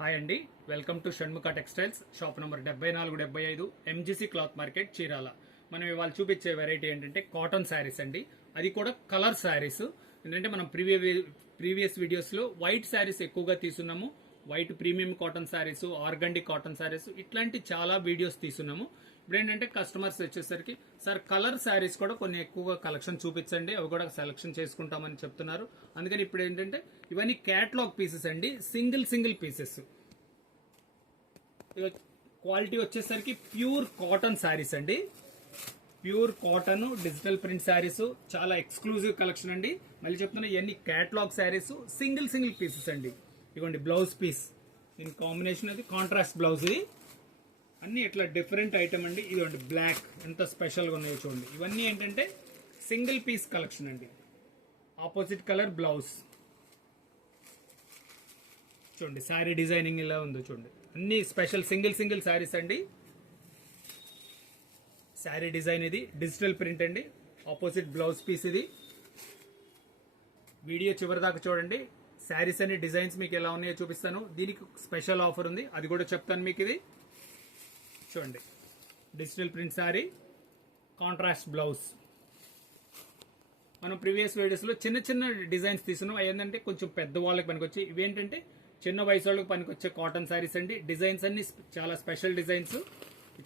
Hi అండి, welcome to Shanmukha textiles shop number 7475 MGC cloth market Chirala. మనం ఇవాళ చూపించే వెరైటీ ఏంటంటే కాటన్ శారీస్ అండి. అది కూడా కలర్ శారీస్. ఏంటంటే మనం ప్రీవియస్ వీడియోస్లో వైట్ శారీస్ ఎక్కువగా తీసుకున్నాము. White premium cotton saris, organdie cotton saris ఇట్లాంటి చాలా వీడియోస్ తీసుకున్నాము. ఇప్పుడు ఏంటంటే కస్టమర్స్ వచ్చేసరికి సార్ కలర్ శారీస్ కూడా కొన్ని ఎక్కువగా కలెక్షన్ చూపించండి, అవి కూడా సెలెక్షన్ చేసుకుంటామని చెప్తున్నారు. అందుకని ఇప్పుడు ఏంటంటే ఇవన్నీ క్యాటలాగ్ పీసెస్ అండి, సింగిల్ పీసెస్. క్వాలిటీ వచ్చేసరికి ప్యూర్ కాటన్ శారీస్ అండి. Pure cotton digital print saris, చాలా ఎక్స్క్లూజివ్ కలెక్షన్ అండి. మళ్ళీ చెప్తున్నా ఇవన్నీ క్యాటలాగ్ శారీస్, సింగిల్ పీసెస్ అండి. ఇదిగోండి బ్లౌజ్ పీస్, దీని కాంబినేషన్ అది కాంట్రాస్ట్ బ్లౌజ్. ఇది అన్ని ఇట్లా డిఫరెంట్ ఐటమ్ అండి. ఇదిగోండి బ్లాక్ ఎంత స్పెషల్గా ఉన్నాయో చూడండి. ఇవన్నీ ఏంటంటే సింగిల్ పీస్ కలెక్షన్ అండి. ఆపోజిట్ కలర్ బ్లౌజ్ చూడండి, శారీ డిజైనింగ్ ఇలా ఉందో చూడండి. అన్ని స్పెషల్ సింగిల్ శారీస్ అండి. శారీ డిజైన్ ఇది డిజిటల్ ప్రింట్ అండి. ఆపోజిట్ బ్లౌజ్ పీస్ ఇది. వీడియో చివరి దాకా చూడండి. శారీస్ అన్ని డిజైన్స్ మీకు ఎలా ఉన్నాయో చూపిస్తాను. దీనికి స్పెషల్ ఆఫర్ ఉంది, అది కూడా చెప్తాను మీకు. ఇది చూడండి, digital print sari, contrast blouse. మనం ప్రీవియస్ వీడియోస్లో చిన్న డిజైన్స్ తీసుకున్నాం. ఏంటంటే కొంచెం పెద్ద వాళ్ళకి పనికొచ్చి, ఇవేంటంటే చిన్న వయసు వాళ్ళకి పనికొచ్చే కాటన్ శారీస్ అండి. డిజైన్స్ అన్ని చాలా స్పెషల్ డిజైన్స్.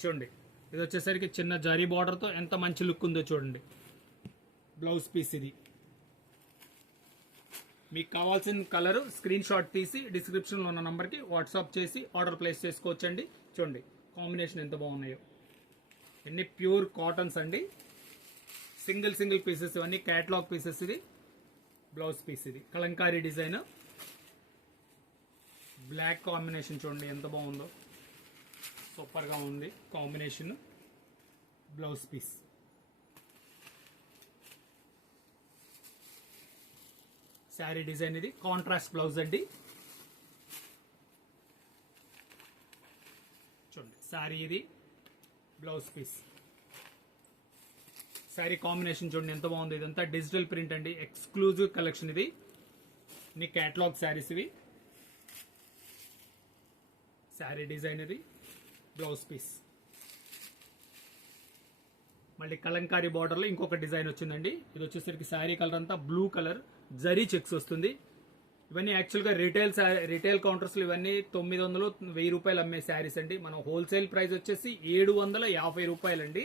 చూడండి, ఇది వచ్చేసరికి చిన్న జరీ బార్డర్తో ఎంత మంచి లుక్ ఉందో చూడండి. బ్లౌజ్ పీస్ ఇది. మీకు కావాల్సిన కలర్ స్క్రీన్ షాట్ తీసి డిస్క్రిప్షన్లో ఉన్న నంబర్కి వాట్సాప్ చేసి ఆర్డర్ ప్లేస్ చేసుకోవచ్చండి. చూడండి కాంబినేషన్ ఎంత బాగున్నాయో. ఇవన్నీ ప్యూర్ కాటన్స్ అండి. సింగిల్ పీసెస్, ఇవన్నీ క్యాటలాగ్ పీసెస్. ఇది బ్లౌజ్ పీస్, ఇది కలంకారీ డిజైన్, బ్లాక్ కాంబినేషన్ చూడండి ఎంత బాగుందో, సూపర్గా ఉంది combination. Blouse piece, sari design ఇది కాంట్రాస్ట్ బ్లౌజ్ అండి. చూడండి శారీ ఇది, బ్లౌజ్ పీస్. శారీ కాంబినేషన్ చూడండి ఎంత బాగుంది. ఇదంతా డిజిటల్ ప్రింట్ అండి, ఎక్స్క్లూజివ్ కలెక్షన్ ఇది. ఇన్ని క్యాటలాగ్ శారీస్ ఇవి. శారీ డిజైన్ ఇది, బ్లౌజ్ పీస్. మళ్ళీ కలంకారీ బార్డర్లో ఇంకొక డిజైన్ వచ్చిందండి. ఇది వచ్చేసరికి శారీ కలర్ అంతా బ్లూ కలర్, జరీ చెక్స్ వస్తుంది. ఇవన్నీ యాక్చువల్గా రిటైల్ కౌంటర్స్లో ఇవన్నీ 900-1000 రూపాయలు అమ్మే శారీస్ అండి. మనం హోల్సేల్ ప్రైస్ వచ్చేసి 750 రూపాయలండి.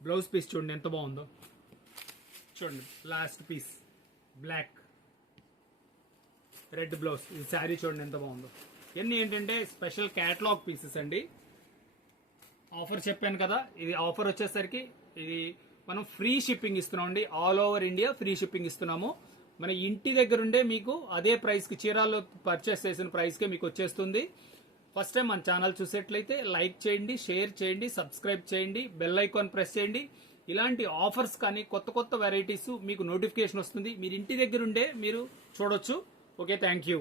బ్లౌజ్ పీస్ చూడండి ఎంత బాగుందో. చూడండి last piece black, red blouse. ఇది శారీ చూడండి ఎంత బాగుందో. ఇవన్నీ ఏంటంటే స్పెషల్ క్యాటలాగ్ పీసెస్ అండి. ఆఫర్ చెప్పాను కదా, ఇది ఆఫర్ వచ్చేసరికి ఇది మనం ఫ్రీ షిప్పింగ్ ఇస్తున్నాం అండి. All over India free shipping ఇస్తున్నాము. మన ఇంటి దగ్గర ఉండే మీకు అదే ప్రైస్కి, చీరాల్లో పర్చేస్ చేసిన ప్రైస్కే మీకు వచ్చేస్తుంది. ఫస్ట్ టైం మన ఛానల్ చూసేట్లయితే లైక్ చేయండి, షేర్ చేయండి, సబ్స్క్రైబ్ చేయండి, బెల్ ఐకాన్ ప్రెస్ చేయండి. ఇలాంటి ఆఫర్స్ కానీ కొత్త వెరైటీస్ మీకు నోటిఫికేషన్ వస్తుంది. మీరు ఇంటి దగ్గర ఉండే మీరు చూడొచ్చు. Okay, thank you.